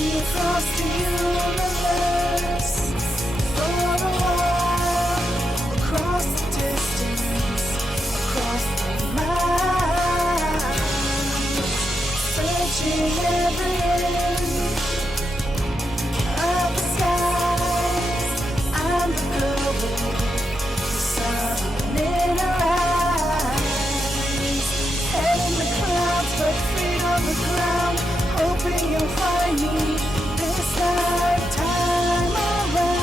see across the universe for a while, across the distance, across the miles, searching every inch of the skies. I'm the girl with the sun in her eyes, head in the clouds but feet on the ground, hoping you'll find me this lifetime around.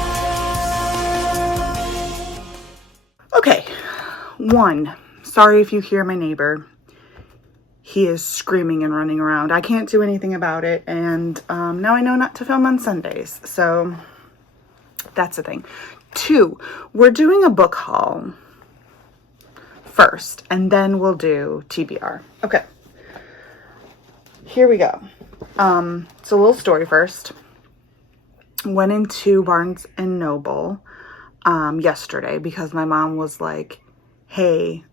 Okay, one, sorry if you hear my neighbor. He is screaming and running around. I can't do anything about it, and now I know not to film on Sundays, so that's the thing. Two, we're doing a book haul first, and then we'll do TBR. Okay, here we go. So a little story first. Went into Barnes and Noble yesterday because my mom was like, hey,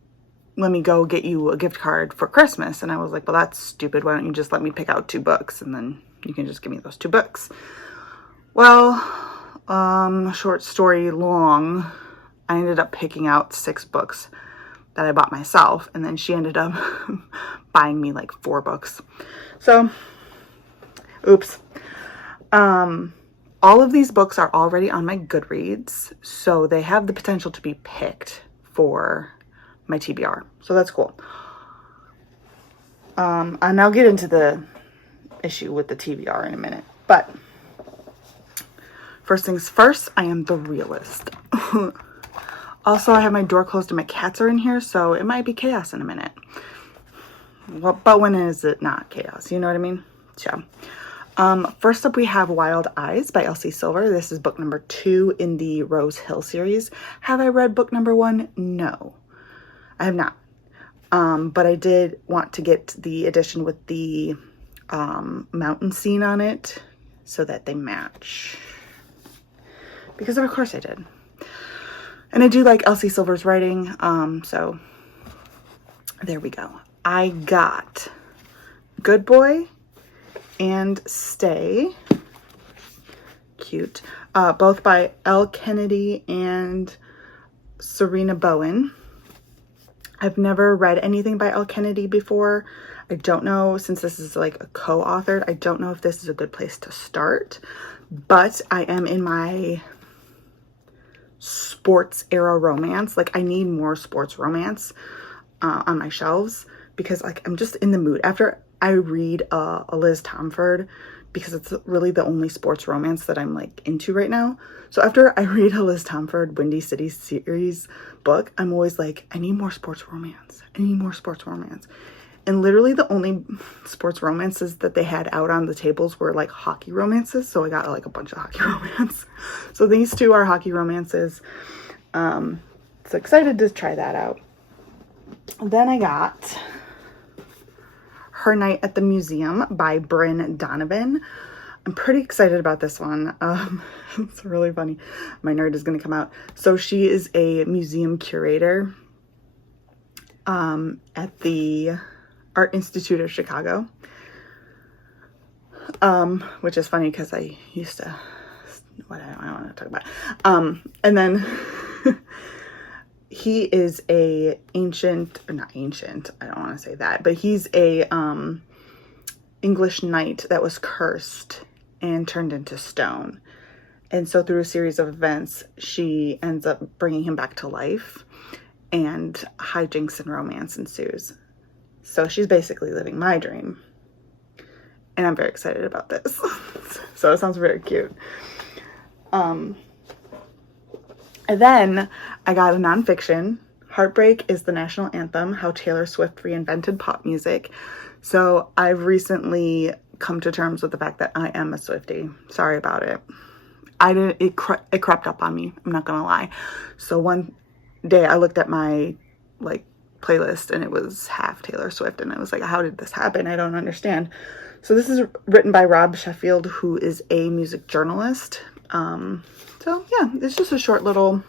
let me go get you a gift card for Christmas. And I was like, well, that's stupid. Why don't you just let me pick out 2 books and then you can just give me those 2 books. Well, short story long, I ended up picking out 6 books that I bought myself, and then she ended up buying me like 4 books. So, oops. All of these books are already on my Goodreads, so they have the potential to be picked for my TBR. So that's cool. And I'll get into the issue with the TBR in a minute. But first things first, I am the realist. Also, I have my door closed and my cats are in here, so it might be chaos in a minute. Well, but when is it not chaos? You know what I mean? So, first up we have Wild Eyes by Elsie Silver. This is book number 2 in the Rose Hill series. Have I read book number 1? No, I have not. But I did want to get the edition with the mountain scene on it so that they match. Because of course I did. And I do like Elsie Silver's writing, so there we go. I got Good Boy and Stay, cute, both by Elle Kennedy and Serena Bowen. I've never read anything by Elle Kennedy before. I don't know, since this is like a co-authored, I don't know if this is a good place to start, but I am in my sports era romance. Like, I need more sports romance on my shelves, because like I'm just in the mood after I read a Liz Tomford, because it's really the only sports romance that I'm like into right now. So after I read a Liz Tomford Windy City series book, I'm always like, I need more sports romance. I need more sports romance. And literally the only sports romances that they had out on the tables were like hockey romances. So I got like a bunch of hockey romance. So these 2 are hockey romances. So excited to try that out. Then I got Her Night at the Museum by Bryn Donovan. I'm pretty excited about this one. It's really funny. My nerd is going to come out. So she is a museum curator at the Art Institute of Chicago, which is funny because I used to, what I don't want to talk about. And then he is a ancient, or not ancient, I don't want to say that, but he's a English knight that was cursed and turned into stone. And so through a series of events, she ends up bringing him back to life, and hijinks and romance ensues. So she's basically living my dream. And I'm very excited about this. So it sounds very cute. And then I got a nonfiction. Heartbreak is the National Anthem, How Taylor Swift Reinvented Pop Music. So I've recently come to terms with the fact that I am a Swiftie. Sorry about it. It crept up on me. I'm not going to lie. So one day I looked at my like playlist and it was half Taylor Swift, and I was like, how did this happen? I don't understand. So this is written by Rob Sheffield, who is a music journalist. So yeah, it's just a short little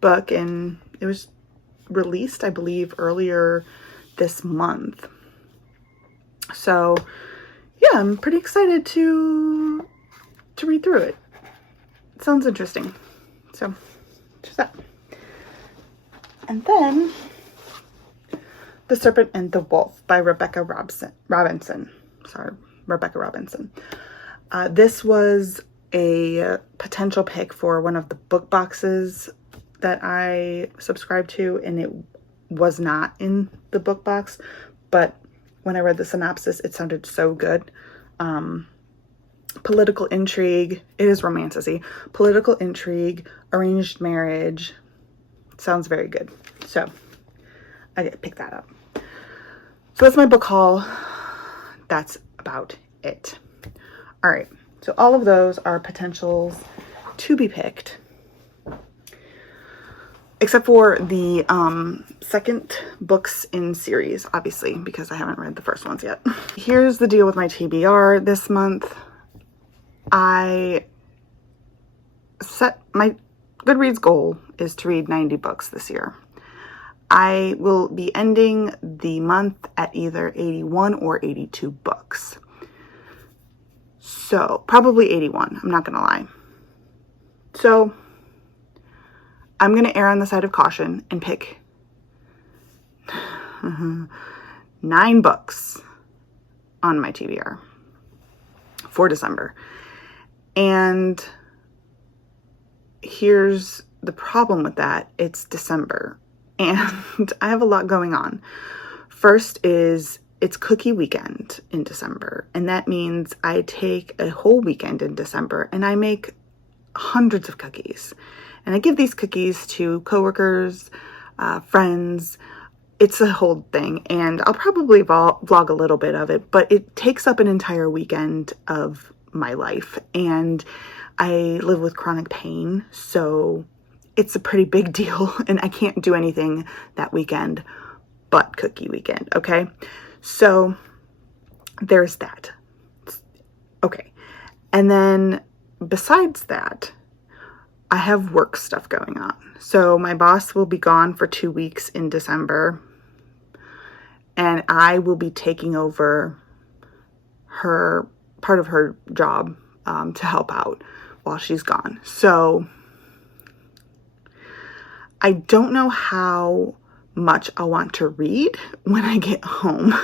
book, and it was released, I believe, earlier this month. So yeah, I'm pretty excited to to read through it. It sounds interesting. So, just that. And then, The Serpent and the Wolf by Rebecca Robinson. Sorry, Rebecca Robinson. This was a potential pick for one of the book boxes that I subscribed to, and it was not in the book box, but when I read the synopsis, it sounded so good. Political intrigue. It is romantasy. Political intrigue, arranged marriage. Sounds very good. So I did pick that up. So that's my book haul. That's about it. All right. So all of those are potentials to be picked, except for the second books in series, obviously, because I haven't read the first ones yet. Here's the deal with my TBR this month. I set my Goodreads goal is to read 90 books this year. I will be ending the month at either 81 or 82 books. So probably 81, I'm not going to lie. So I'm going to err on the side of caution and pick 9 books on my TBR for December. And here's the problem with that. It's December and I have a lot going on. First is it's cookie weekend in December. And that means I take a whole weekend in December and I make hundreds of cookies. And I give these cookies to coworkers, friends. It's a whole thing. And I'll probably vlog a little bit of it, but it takes up an entire weekend of my life. And I live with chronic pain, so it's a pretty big deal. And I can't do anything that weekend but cookie weekend, okay? So there's that. Okay. And then besides that, I have work stuff going on. So my boss will be gone for 2 weeks in December, and I will be taking over her part of her job to help out while she's gone. So I don't know how much I'll want to read when I get home.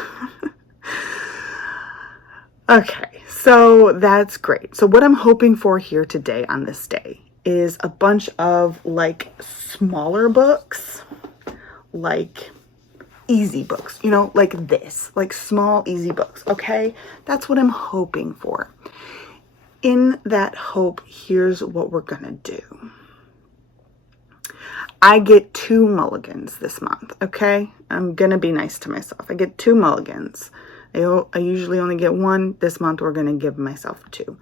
Okay, so that's great. So what I'm hoping for here today on this day is a bunch of like smaller books, like easy books, you know, like this, like small, easy books. Okay, that's what I'm hoping for. In that hope, here's what we're gonna do. I get 2 mulligans this month, okay? I'm gonna be nice to myself. I get 2 mulligans. I usually only get 1. This month, we're gonna give myself 2.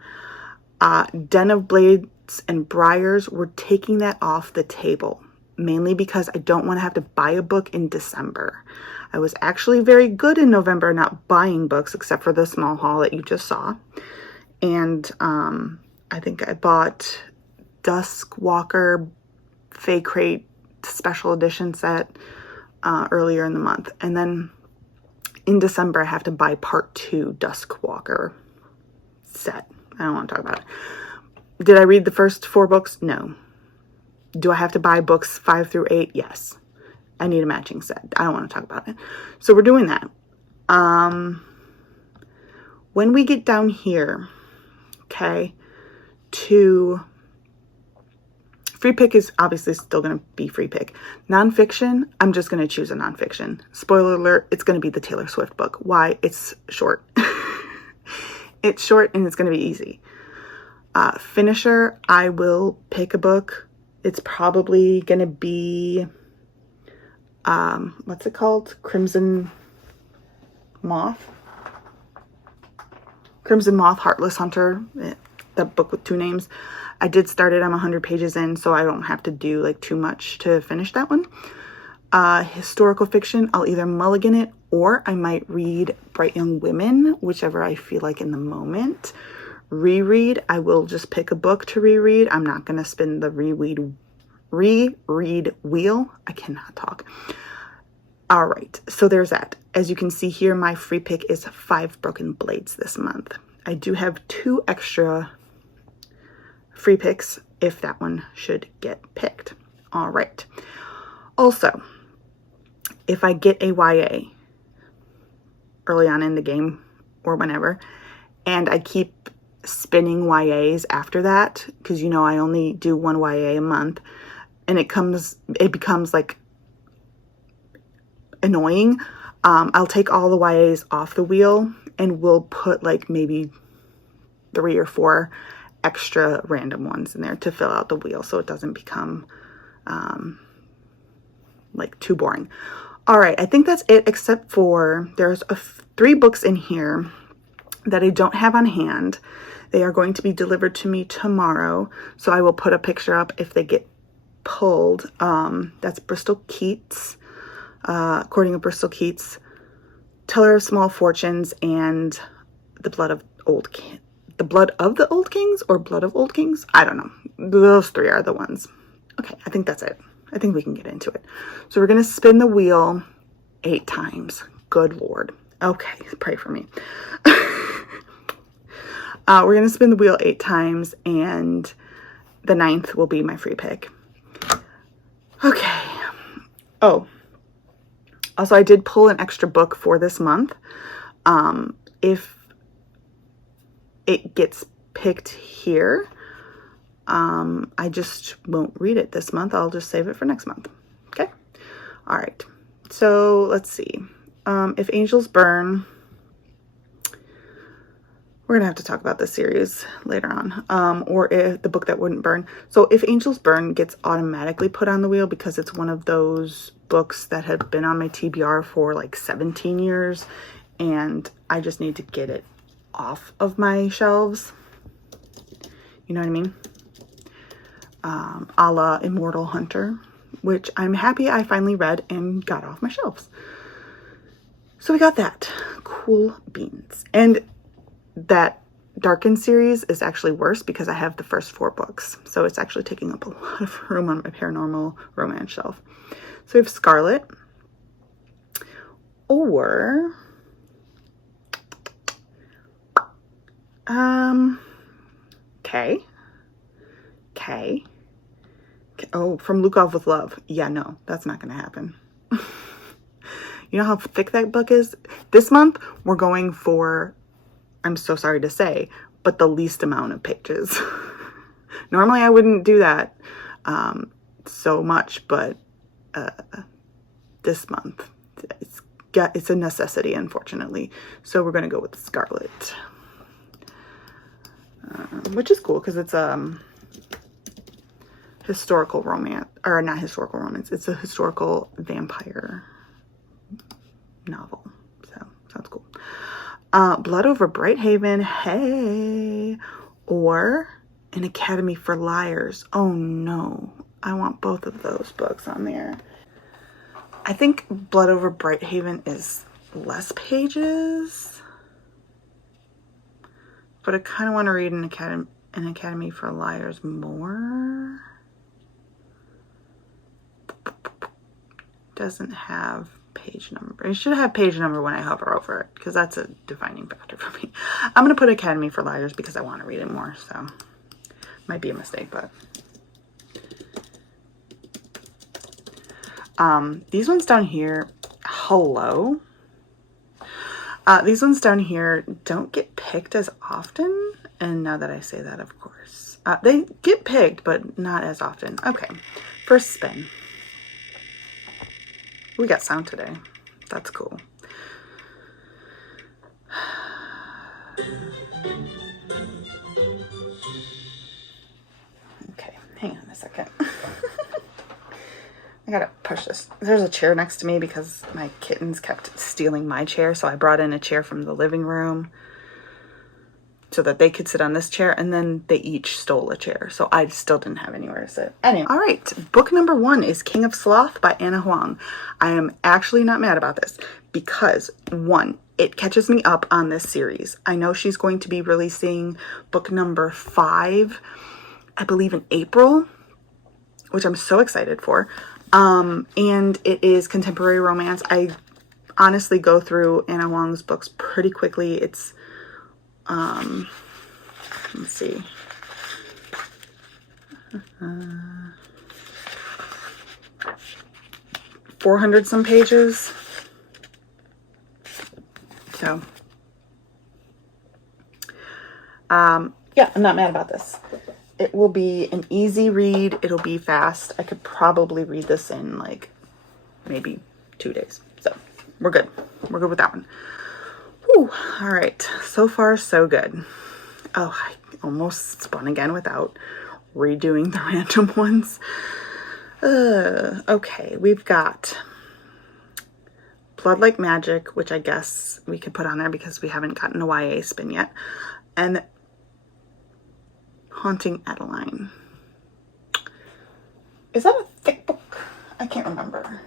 Den of Blades and Briars, we're taking that off the table, mainly because I don't want to have to buy a book in December. I was actually very good in November not buying books, except for the small haul that you just saw. And I think I bought Duskwalker Fay Crate special edition set earlier in the month. And then in December, I have to buy part 2 Duskwalker set. I don't want to talk about it. Did I read the first 4 books? No. Do I have to buy books 5 through 8? Yes. I need a matching set. I don't want to talk about it. So we're doing that. When we get down here, okay, to free pick is obviously still going to be free pick. Nonfiction, I'm just going to choose a nonfiction. Spoiler alert, it's going to be the Taylor Swift book. Why? It's short. It's short and it's going to be easy. Finisher, I will pick a book. It's probably going to be, what's it called? Crimson Moth, Heartless Hunter, that book with 2 names. I did start it. I'm 100 pages in, so I don't have to do like too much to finish that one. Historical fiction, I'll either mulligan it or I might read Bright Young Women, whichever I feel like in the moment. Reread, I will just pick a book to reread. I'm not going to spin the reread wheel. I cannot talk. All right, so there's that. As you can see here, my free pick is 5 Broken Blades this month. I do have 2 extra free picks if that one should get picked. All right. Also, if I get a YA early on in the game or whenever, and I keep spinning YAs after that, because you know I only do one YA a month, and it becomes like annoying, I'll take all the YAs off the wheel and we'll put like maybe 3 or 4 extra random ones in there to fill out the wheel so it doesn't become like too boring. All right, I think that's it, except for there's 3 books in here that I don't have on hand. They are going to be delivered to me tomorrow, so I will put a picture up if they get pulled. That's Bristol Keats, according to Bristol Keats, Teller of Small Fortunes, and The Blood of the Old Kings, or Blood of Old Kings? I don't know. Those 3 are the ones. Okay, I think that's it. I think we can get into it. So we're going to spin the wheel 8 times. Good Lord. Okay, pray for me. We're going to spin the wheel 8 times, and the 9th will be my free pick. Okay. Oh, also I did pull an extra book for this month. If it gets picked here, I just won't read it this month. I'll just save it for next month. Okay. All right. So let's see. If Angels Burn, we're going to have to talk about this series later on, or if the book that wouldn't burn. So If Angels Burn gets automatically put on the wheel because it's one of those books that have been on my TBR for like 17 years, and I just need to get it off of my shelves. You know what I mean? A la Immortal Hunter, which I'm happy I finally read and got off my shelves. So we got that. Cool beans. And that Darkened series is actually worse because I have the first 4 books. So it's actually taking up a lot of room on my paranormal romance shelf. So we have Scarlet. Or K. Oh, From Luke Off with Love. Yeah, no, that's not going to happen. You know how thick that book is? This month, we're going for, I'm so sorry to say, but the least amount of pages. Normally, I wouldn't do that so much, but this month, it's a necessity, unfortunately. So we're going to go with Scarlet. Which is cool because it's historical romance, or not historical romance, it's a historical vampire novel. So sounds cool. Blood Over Brighthaven, hey, or An Academy for Liars. Oh no, I want both of those books on there. I think Blood Over Brighthaven is less pages, but I kind of want to read An Academy for Liars more. Doesn't have page number. It should have page number when I hover over it, because that's a defining factor for me. I'm going to put Academy for Liars because I want to read it more, so might be a mistake, but these ones down here, hello. These ones down here don't get picked as often, and now that I say that, of course, they get picked, but not as often. Okay, first spin. We got sound today. That's cool. Okay, hang on a second. I gotta push this. There's a chair next to me because my kittens kept stealing my chair, so I brought in a chair from the living room so that they could sit on this chair, and then they each stole a chair, so I still didn't have anywhere to sit. Anyway, all right, book number 1 is King of Sloth by Anna Huang. I am actually not mad about this because, 1, it catches me up on this series. I know she's going to be releasing book number 5, I believe in April, which I'm so excited for. And it is contemporary romance. I honestly go through Anna Huang's books pretty quickly. It's, let's see. 400 some pages. So, yeah, I'm not mad about this. It will be an easy read. It'll be fast. I could probably read this in like maybe 2 days. So we're good. We're good with that one. Whew. All right. So far, so good. Oh, I almost spun again without redoing the random ones. Okay, we've got Blood Like Magic, which I guess we could put on there because we haven't gotten a YA spin yet. And Haunting Adeline. Is that a thick book? I can't remember.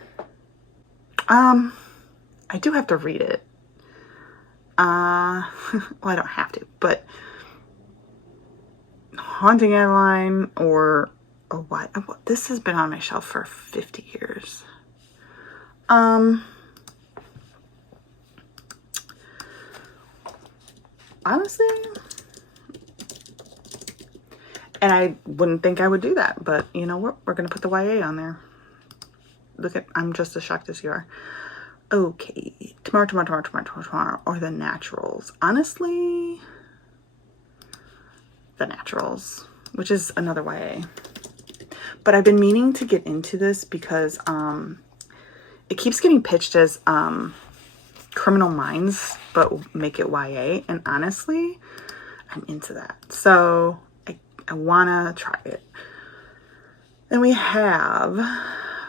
I do have to read it. Well, I don't have to, but Haunting Adeline or what? This has been on my shelf for 50 years. Honestly, and I wouldn't think I would do that, but you know what? We're gonna put the YA on there. Look at, I'm just as shocked as you are. Okay, tomorrow, or The Naturals. Honestly, The Naturals, which is another YA. But I've been meaning to get into this because it keeps getting pitched as Criminal Minds, but make it YA. And honestly, I'm into that. So I want to try it. Then we have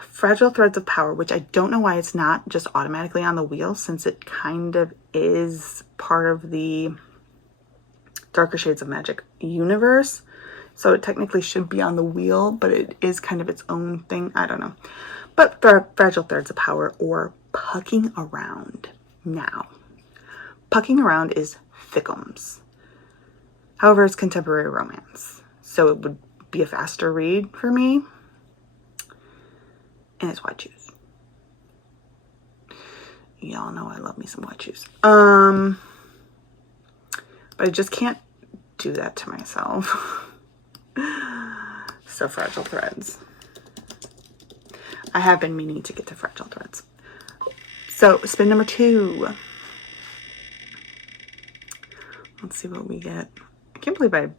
Fragile Threads of Power, which I don't know why it's not just automatically on the wheel, since it kind of is part of the Darker Shades of Magic universe. So it technically should be on the wheel, but it is kind of its own thing. I don't know. But Fragile Threads of Power, or Pucking Around. Now, Pucking Around is Thickums. However, it's contemporary romance. So it would be a faster read for me. And it's white shoes. Y'all know I love me some white shoes. But I just can't do that to myself. So Fragile Threads. I have been meaning to get to Fragile Threads. So spin number 2. Let's see what we get. I can't believe I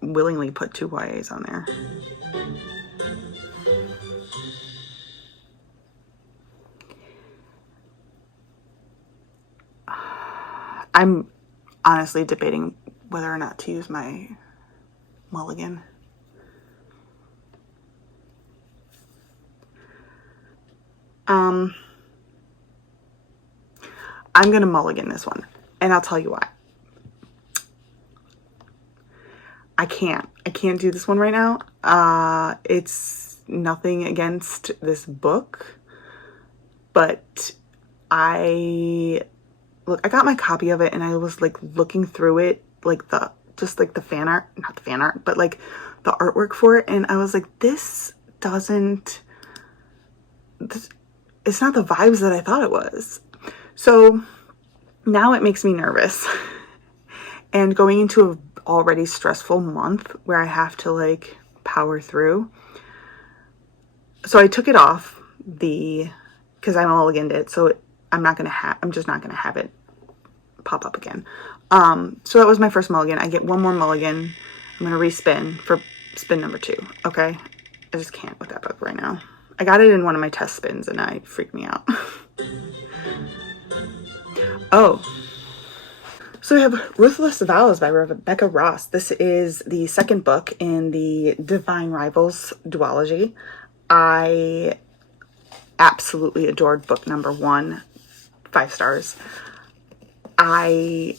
willingly put 2 YAs on there. I'm honestly debating whether or not to use my mulligan. I'm gonna mulligan this one, and I'll tell you why. I can't do this one right now. It's nothing against this book, but I got my copy of it and I was like looking through it, like the fan art, not the fan art, but like the artwork for it, and I was like, it's not the vibes that I thought it was. So now it makes me nervous. And going into an already stressful month where I have to like power through. So I took it off because I mulliganed it. So I'm just not going to have it pop up again. So that was my first mulligan. I get one more mulligan. I'm going to respin for spin number 2. Okay. I just can't with that book right now. I got it in one of my test spins and it freaked me out. Oh. So we have Ruthless Vows by Rebecca Ross. This is the second book in the Divine Rivals duology. I absolutely adored book number 1. 5 stars. I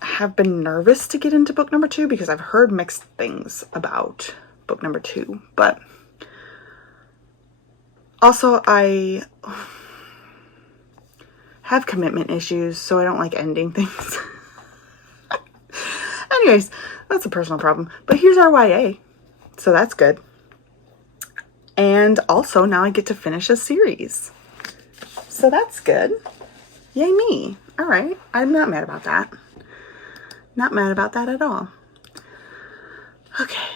have been nervous to get into book number 2 because I've heard mixed things about book number 2. But also I have commitment issues, so I don't like ending things. Anyways, that's a personal problem. But here's our YA, so that's good. And also now I get to finish a series, so that's good. Yay me. All right, I'm not mad about that. Not mad about that at all. Okay,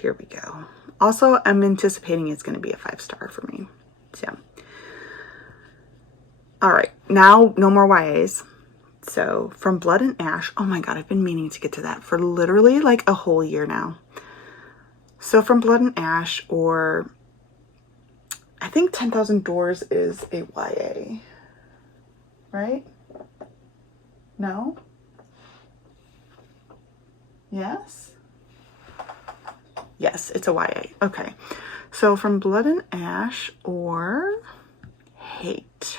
here we go. Also, I'm anticipating it's going to be a 5-star for me. So, all right, now no more YAs. So, From Blood and Ash. Oh my God, I've been meaning to get to that for literally like a whole year now. So, From Blood and Ash, or I think 10,000 Doors is a YA, right? No? Yes? Yes, it's a YA. Okay. So, From Blood and Ash, or Hate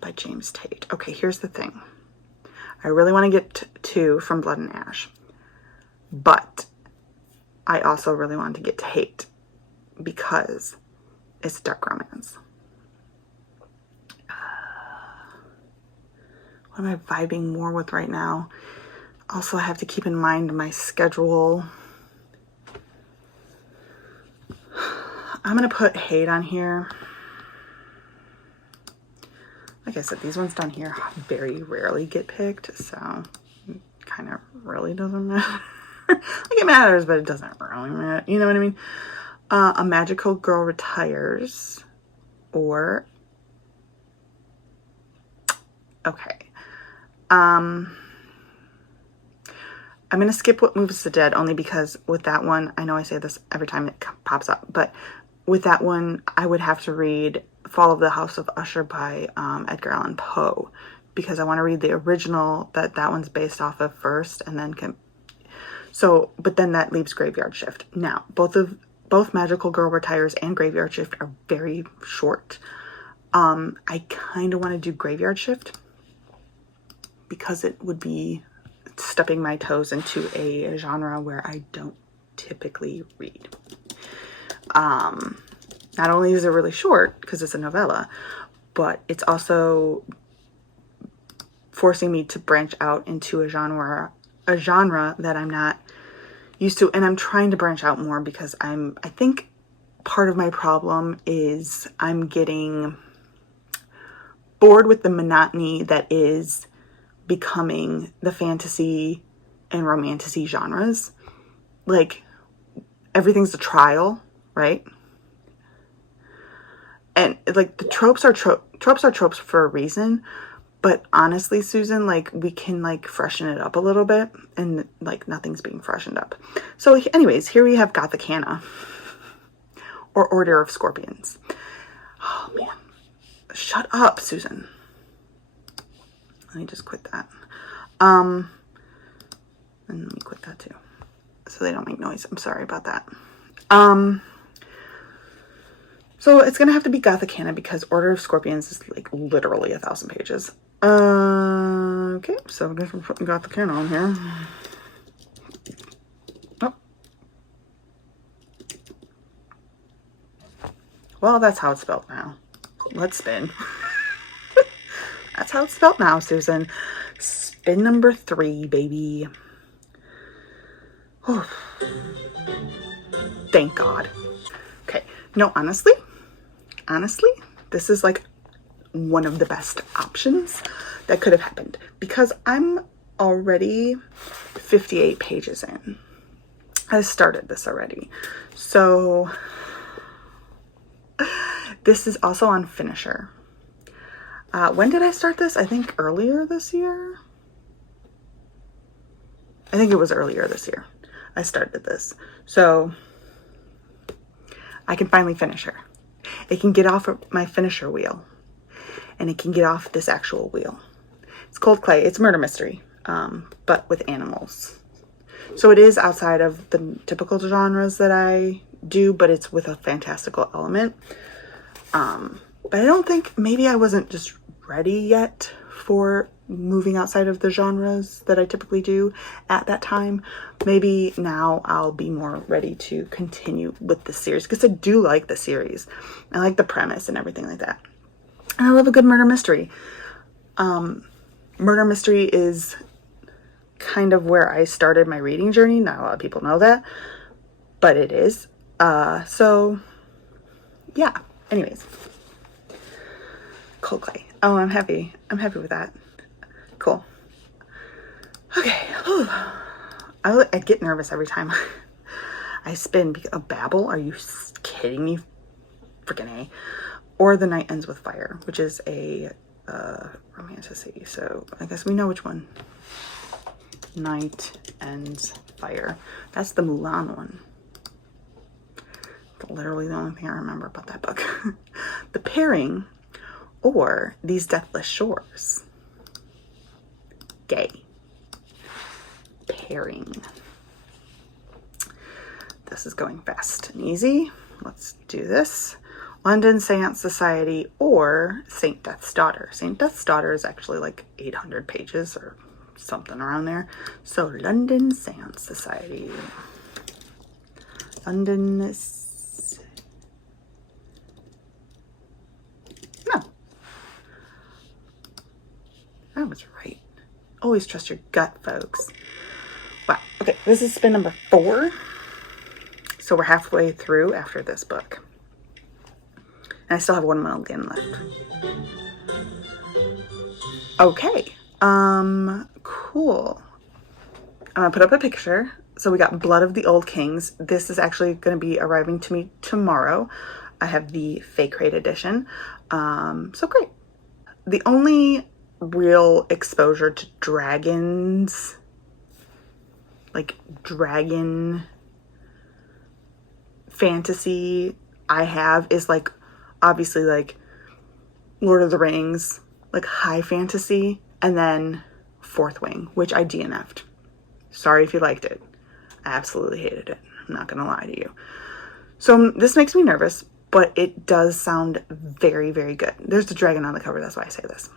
by James Tate. Okay, here's the thing. I really want to get to From Blood and Ash, but I also really want to get to Hate because it's dark romance. What am I vibing more with right now? Also, I have to keep in mind my schedule. I'm going to put Hate on here. Like I said, these ones down here very rarely get picked, so it kind of really doesn't matter. Like, it matters, but it doesn't really matter. You know what I mean? A Magical Girl Retires, or... Okay. I'm going to skip What Moves the Dead, only because with that one, I know I say this every time it pops up, but with that one, I would have to read Fall of the House of Usher by Edgar Allan Poe, because I want to read the original that one's based off of first, and then but then that leaves Graveyard Shift. Now, both Magical Girl Retires and Graveyard Shift are very short. I kind of want to do Graveyard Shift because it would be stepping my toes into a genre where I don't typically read. Not only is it really short because it's a novella, but it's also forcing me to branch out into a genre that I'm not used to, and I'm trying to branch out more because I think part of my problem is I'm getting bored with the monotony that is becoming the fantasy and romantasy genres. Like, everything's a trial, right? And like, the tropes are tropes for a reason, but honestly, Susan, like, we can like freshen it up a little bit, and like nothing's being freshened up. So anyways, here we have Gothicana, or Order of Scorpions. Oh man, shut up, Susan. Let me just quit that. And let me quit that too, so they don't make noise. I'm sorry about that. So it's gonna have to be Gothicana because Order of Scorpions is like literally 1,000 pages. Okay, so I guess we're putting Gothicana on here. Oh. Well, that's how it's spelled now. Let's spin. That's how it's spelled now, Susan. Spin number 3, baby. Oh. Thank God. Okay. No, honestly, this is like one of the best options that could have happened because I'm already 58 pages in. I started this already. So this is also on Finisher. When did I start this? I think earlier this year. I think it was earlier this year I started this. So I can finally finish her. It can get off of my Finisher wheel, and it can get off this actual wheel. It's Cold Clay. It's murder mystery, but with animals. So it is outside of the typical genres that I do, but it's with a fantastical element. But I don't think, maybe I wasn't just ready yet for moving outside of the genres that I typically do at that time. Maybe now I'll be more ready to continue with the series because I do like the series. I like the premise and everything like that. And I love a good murder mystery. Murder mystery is kind of where I started my reading journey. Not a lot of people know that, but it is. So yeah, anyways. Cold Clay. Oh, I'm happy. I'm happy with that. Cool. Okay. I get nervous every time I spin a babble. Are you kidding me? Freaking A. Or The Night Ends with Fire, which is a romantasy. So I guess we know which one. Night Ends Fire. That's the Mulan one. Literally the only thing I remember about that book. The Pairing, or These Deathless Shores. Gay. Pairing. This is going fast and easy. Let's do this. London Seance Society or Saint Death's Daughter. Saint Death's Daughter is actually like 800 pages or something around there. So London Seance Society. London. No. I was right. Always trust your gut, folks. Wow. Okay, this is spin number 4. So we're halfway through after this book. And I still have 1 mulligan left. Okay. Cool. I'm gonna put up a picture. So we got Blood of the Old Kings. This is actually going to be arriving to me tomorrow. I have the Fake Rate edition. So great. The only real exposure to dragons, like dragon fantasy I have is like obviously like Lord of the Rings, like high fantasy, and then Fourth Wing, which I DNF'd. Sorry if you liked it. I absolutely hated it. I'm not gonna lie to you. So this makes me nervous, but it does sound very, very good. There's the dragon on the cover, that's why I say this.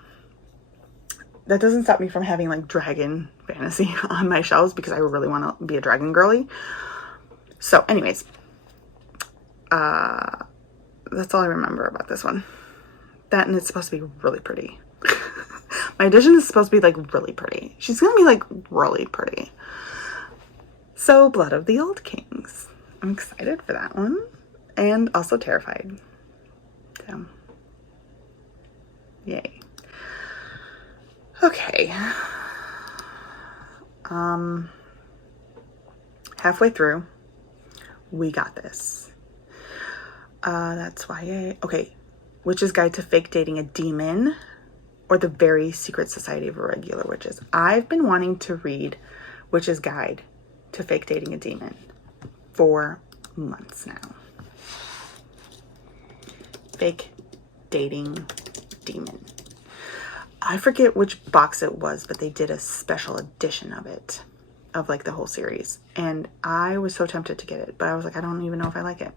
That doesn't stop me from having like dragon fantasy on my shelves because I really want to be a dragon girly. So anyways, that's all I remember about this one. That, and it's supposed to be really pretty. My edition is supposed to be like really pretty. She's gonna be like really pretty. So Blood of the Old Kings. I'm excited for that one and also terrified. So yay. Okay. Halfway through. We got this. That's why okay. Witch's Guide to Fake Dating a Demon, or The Very Secret Society of Irregular Witches. I've been wanting to read Witch's Guide to Fake Dating a Demon for months now. Fake Dating Demon. I forget which box it was, but they did a special edition of it, of like the whole series. And I was so tempted to get it, but I was like, I don't even know if I like it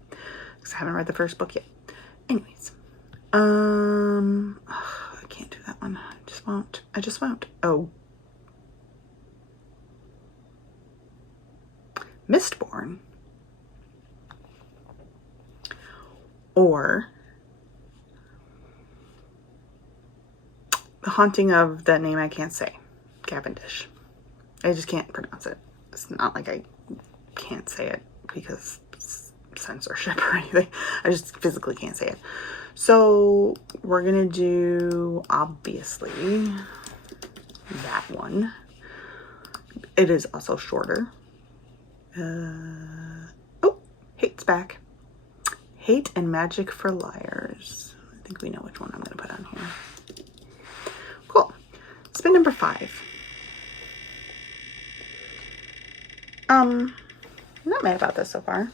because I haven't read the first book yet. Anyways, I can't do that one. I just won't. Oh. Mistborn. Or The Haunting of that name I can't say. Cavendish. I just can't pronounce it. It's not like I can't say it because censorship or anything. I just physically can't say it. So we're gonna do obviously that one. It is also shorter. Oh, Hate's back. Hate and Magic for Liars. I think we know which one I'm gonna put on here. Cool. Spin number 5. I'm not mad about this so far.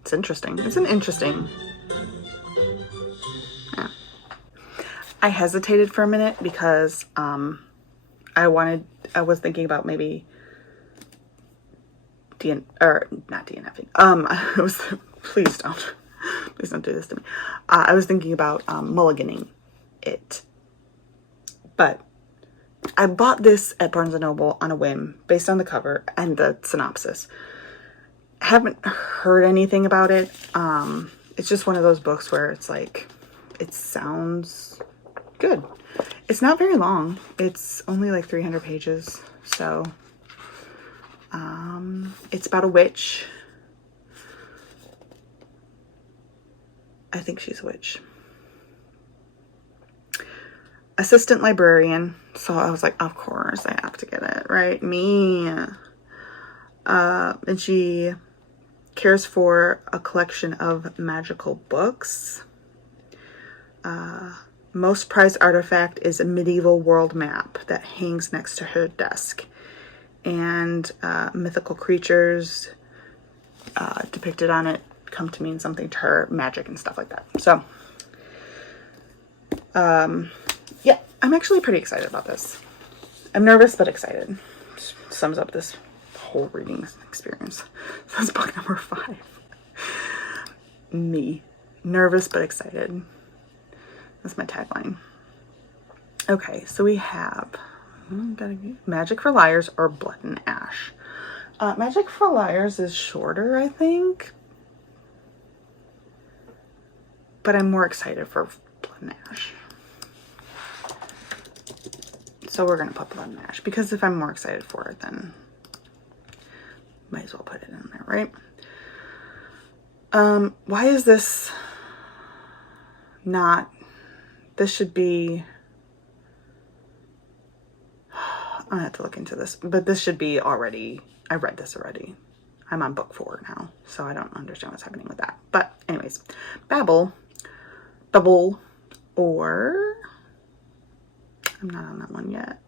It's interesting. It's an interesting. Yeah. I hesitated for a minute because I was thinking about maybe not DNFing. I was please don't do this to me. I was thinking about mulliganing it, but I bought this at Barnes & Noble on a whim based on the cover and the synopsis. Haven't heard anything about it. It's just one of those books where it's like, it sounds good. It's not very long. It's only like 300 pages. So, it's about a witch. I think she's a witch. Assistant librarian. So I was like, of course I have to get it, right? Me. And she cares for a collection of magical books. Most prized artifact is a medieval world map that hangs next to her desk. And mythical creatures depicted on it come to mean something to her, magic and stuff like that. So, yeah, I'm actually pretty excited about this. I'm nervous but excited. Sums up this whole reading experience. That's book number 5. Me. Nervous but excited. That's my tagline. Okay, so we have Magic for Liars or Blood and Ash. Magic for Liars is shorter, I think. But I'm more excited for Blood and Ash. So we're going to put Blood and Ash. Because if I'm more excited for it, then might as well put it in there, right? Why is this not... This should be... I have to look into this. But this should be already... I read this already. I'm on book 4 now. So I don't understand what's happening with that. But anyways. Babble, or... I'm not on that one yet.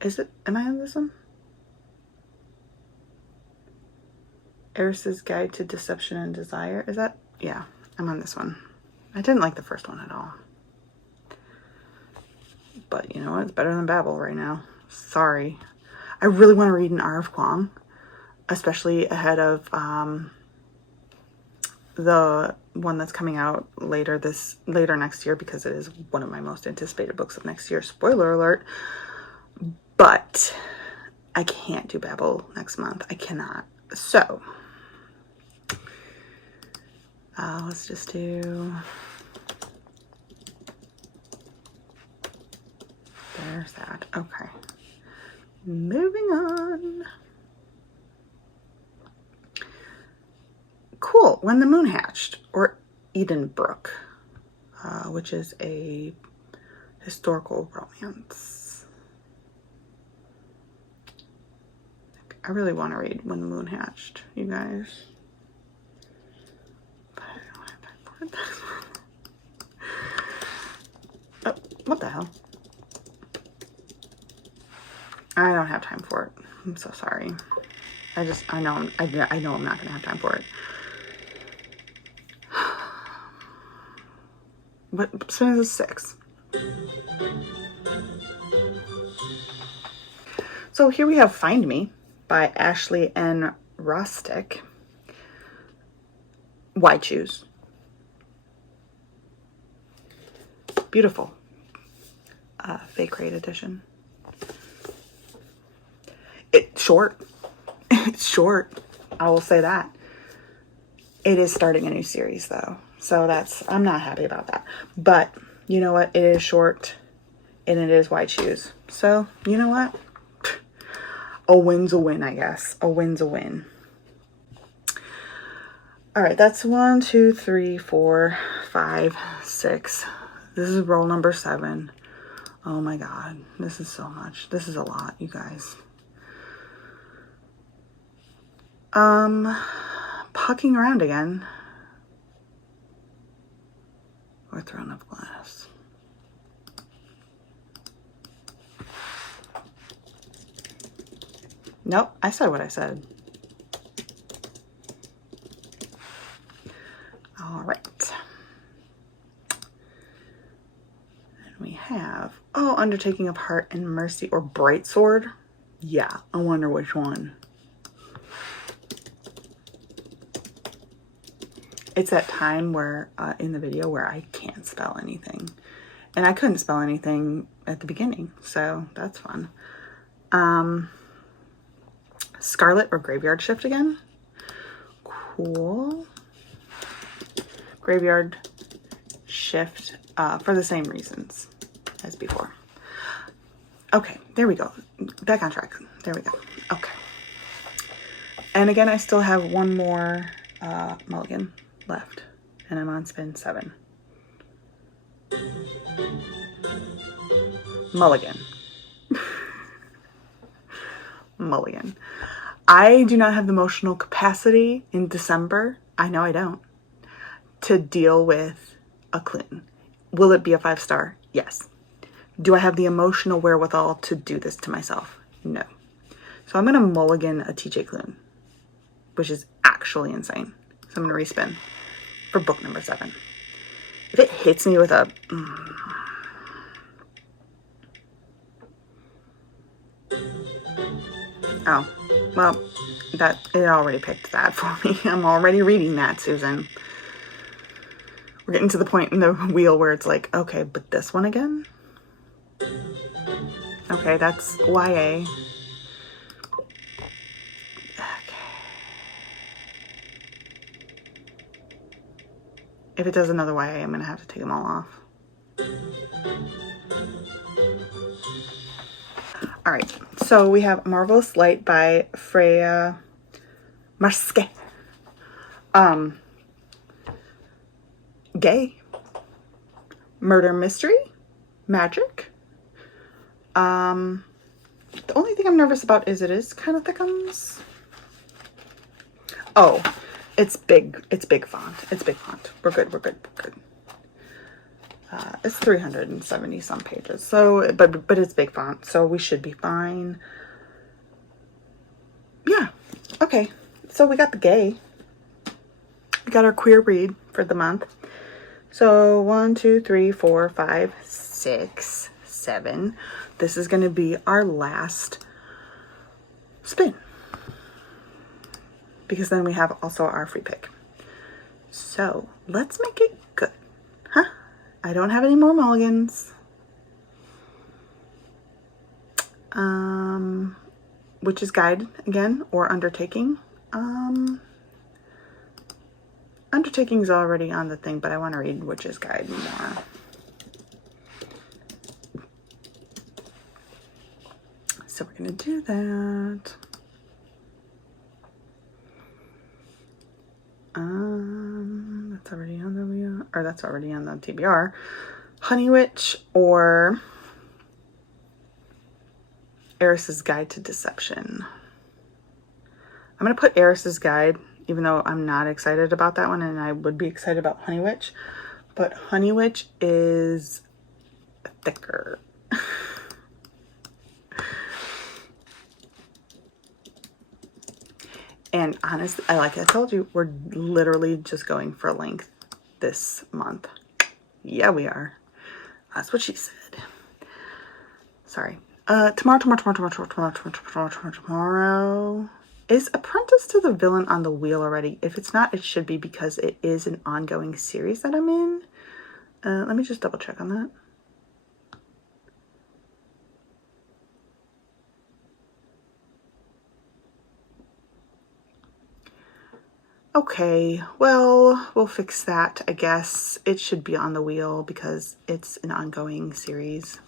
Is it? Am I on this one? Eris's Guide to Deception and Desire. Is that? Yeah, I'm on this one. I didn't like the first one at all. But you know what? It's better than Babel right now. Sorry. I really want to read an R of Kwong. Especially ahead of the one that's coming out later next year, because it is one of my most anticipated books of next year. Spoiler alert. But I can't do Babel next month. I cannot. So let's just do... There's that. Okay. Moving on. Cool. When the Moon Hatched, or Edenbrook, which is a historical romance. I really want to read When the Moon Hatched, you guys. But I don't have time for it. Oh, what the hell? I don't have time for it. I'm so sorry. I know I'm not going to have time for it. But spin is 6. So here we have Find Me by Ashley N. Rostick. Why choose? Beautiful. Fake Rate edition. It's short. It's short. I will say that. It is starting a new series though. So I'm not happy about that. But you know what? It is short and it is why choose. So you know what? A win's a win, I guess. A win's a win. All right, that's 1, 2, 3, 4, 5, 6. This is roll number 7. Oh my God, this is so much. This is a lot, you guys. Pucking around again. Or Throne of Glass. Nope, I said what I said. All right. And we have, Undertaking of Heart and Mercy or Bright Sword. Yeah, I wonder which one. It's that time where, in the video where I can't spell anything. And I couldn't spell anything at the beginning, so that's fun. Scarlet or Graveyard Shift again. Cool. Graveyard Shift for the same reasons as before. Okay, there we go. Back on track. There we go. Okay. And again, I still have one more mulligan left. And I'm on spin 7. Mulligan. Mulligan. I do not have the emotional capacity in December, I know I don't, to deal with a Clune. Will it be a 5-star? Yes. Do I have the emotional wherewithal to do this to myself? No. So I'm going to mulligan a TJ Clune, which is actually insane. So I'm going to respin for book number 7. If it hits me with a... Oh, well, it already picked that for me. I'm already reading that, Susan. We're getting to the point in the wheel where it's like, okay, but this one again? Okay, that's YA. If it does another YA, I'm going to have to take them all off. All right, so we have Marvelous Light by Freya Marske. Gay. Murder mystery. Magic. The only thing I'm nervous about is it is kind of thickums. Oh, it's big. It's big font. It's big font. We're good. We're good. We're good. It's 370 some pages. So, but it's big font, so we should be fine. Yeah. Okay. So we got the gay. We got our queer read for the month. So 1, 2, 3, 4, 5, 6, 7. This is going to be our last spin, because then we have also our free pick. So let's make it good. Huh? I don't have any more mulligans. Witch's Guide again, or Undertaking. Undertaking's already on the thing, but I want to read Witch's Guide more. So we're going to do that. That's already on the wheel, or that's already on the TBR. Honey Witch or Eris's Guide to Deception. I'm going to put Eris's Guide, even though I'm not excited about that one, and I would be excited about Honey Witch. But Honey Witch is thicker. And honestly, like I told you, we're literally just going for length this month. Yeah, we are. That's what she said. Sorry. Tomorrow. Is Apprentice to the Villain on the wheel already? If it's not, it should be, because it is an ongoing series that I'm in. Let me just double check on that. Okay, well, we'll fix that, I guess. It should be on the wheel because it's an ongoing series.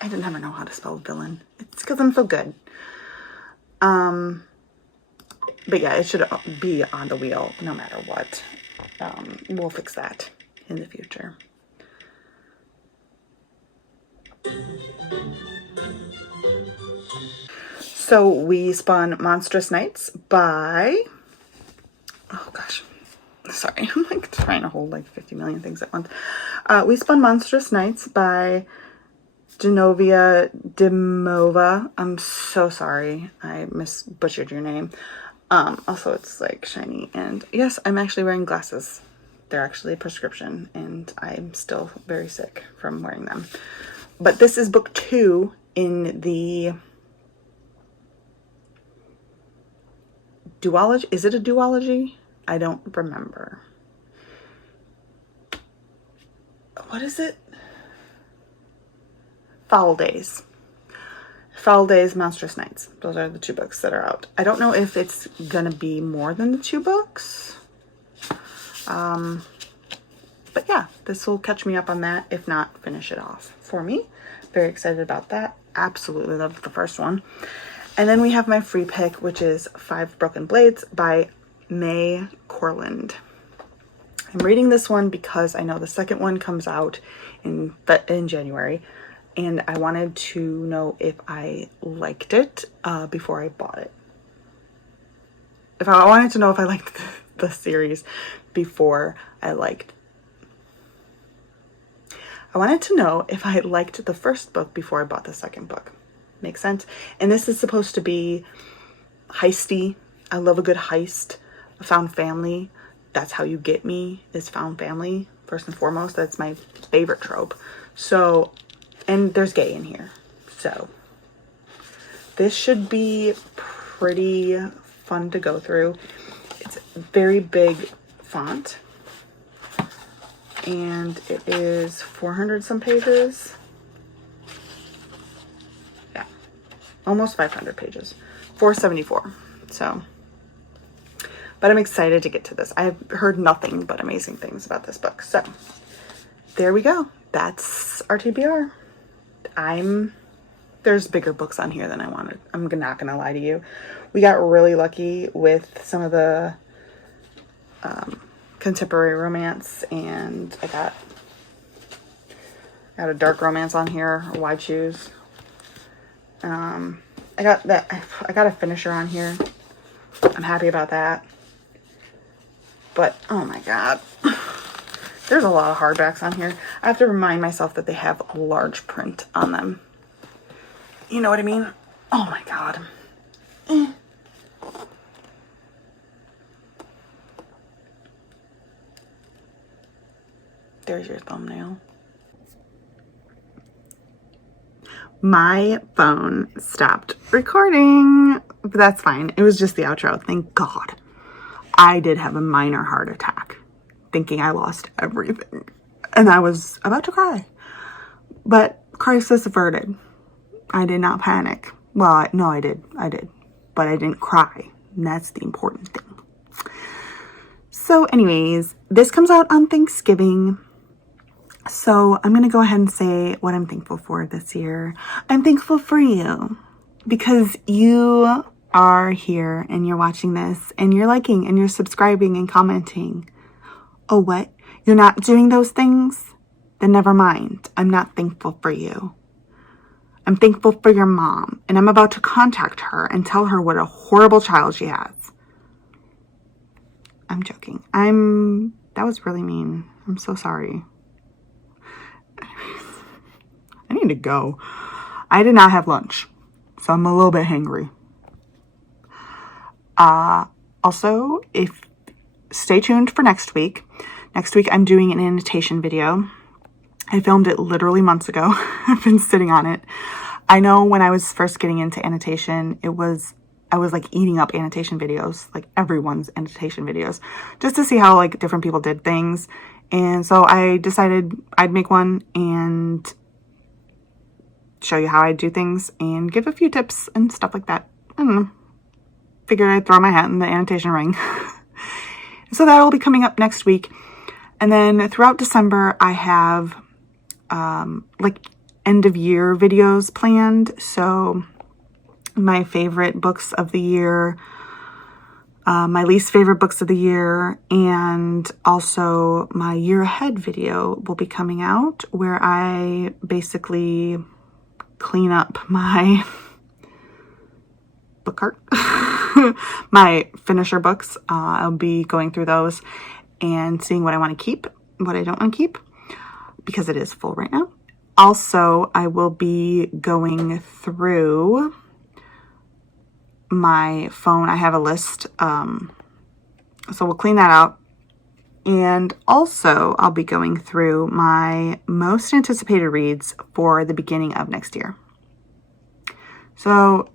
I didn't ever know how to spell villain. It's because I'm so good. But yeah, it should be on the wheel no matter what. We'll fix that in the future. So we spun Monstrous Nights by, oh gosh, sorry, I'm like trying to hold like 50 million things at once. We spun Monstrous Nights by Genovia Dimova. I'm so sorry, I butchered your name. Also it's like shiny, and yes, I'm actually wearing glasses. They're actually a prescription, and I'm still very sick from wearing them. But this is book 2 in the duology. Is it a duology? I don't remember. What is it? Foul Days. Foul Days, Monstrous Nights. Those are the 2 books that are out. I don't know if it's gonna be more than the 2 books. But yeah, this will catch me up on that. If not, finish it off for me. Very excited about that. Absolutely loved the first one. And then we have my free pick, which is Five Broken Blades by May Corland. I'm reading this one because I know the second one comes out in January, and I wanted to know if I liked it before I bought it. If I wanted to know if I liked the series before I wanted to know if I liked the first book before I bought the second book. Makes sense? And this is supposed to be heisty. I love a good heist. A found family. That's how you get me, is found family. First and foremost, that's my favorite trope. So, and there's gay in here. So, this should be pretty fun to go through. It's very big font. And it is 400 some pages. Yeah, almost 500 pages. 474. So, but I'm excited to get to this. I've heard nothing but amazing things about this book. So, there we go. That's our TBR. There's bigger books on here than I wanted. I'm not gonna lie to you. We got really lucky with some of the contemporary romance, and I got a dark romance on here. Why choose? I got a finisher on here. I'm happy about that. But oh my god, there's a lot of hardbacks on here. I have to remind myself that they have large print on them. You know what I mean? Oh my god. There's your thumbnail. My phone stopped recording, but that's fine. It was just the outro. Thank God. I did have a minor heart attack, thinking I lost everything. And I was about to cry. But crisis averted. I did not panic. Well, no, I did. But I didn't cry. And that's the important thing. So anyways, this comes out on Thanksgiving. So I'm going to go ahead and say what I'm thankful for this year. I'm thankful for you because you are here and you're watching this and you're liking and you're subscribing and commenting. Oh, what? You're not doing those things? Then never mind. I'm not thankful for you. I'm thankful for your mom, and I'm about to contact her and tell her what a horrible child she has. I'm joking. That was really mean. I'm so sorry. I need to go. I did not have lunch, so I'm a little bit hangry. Also, stay tuned for next week. Next week, I'm doing an annotation video. I filmed it literally months ago. I've been sitting on it. I know when I was first getting into annotation, I was like eating up annotation videos, like everyone's annotation videos, just to see how like different people did things. And so I decided I'd make one and show you how I do things and give a few tips and stuff like that. I don't know. Figured I'd throw my hat in the annotation ring. So that will be coming up next week. And then throughout December, I have like end of year videos planned. So my favorite books of the year, my least favorite books of the year, and also my year ahead video will be coming out where I basically clean up my book cart, my finisher books. I'll be going through those and seeing what I want to keep, what I don't want to keep, because it is full right now. Also, I will be going through my phone. I have a list, so we'll clean that out. And also, I'll be going through my most anticipated reads for the beginning of next year. So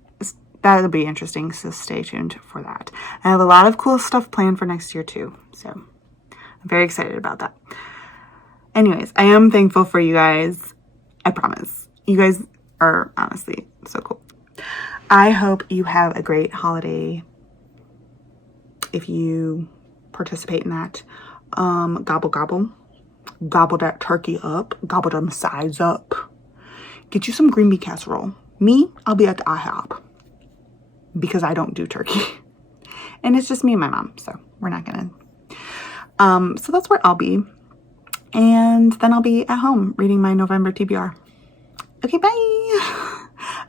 that'll be interesting, so stay tuned for that. I have a lot of cool stuff planned for next year too, so I'm very excited about that. Anyways, I am thankful for you guys. I promise. You guys are honestly so cool. I hope you have a great holiday if you participate in that. Gobble, gobble. Gobble that turkey up. Gobble them sides up. Get you some green bean casserole. Me, I'll be at the IHOP. because I don't do turkey. And it's just me and my mom, so we're not gonna. So that's where I'll be. And then I'll be at home reading my November TBR. Okay, bye.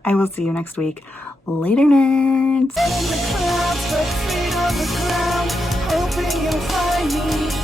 I will see you next week. Later, nerds. In the clouds, but feet on the ground, hoping you'll find me.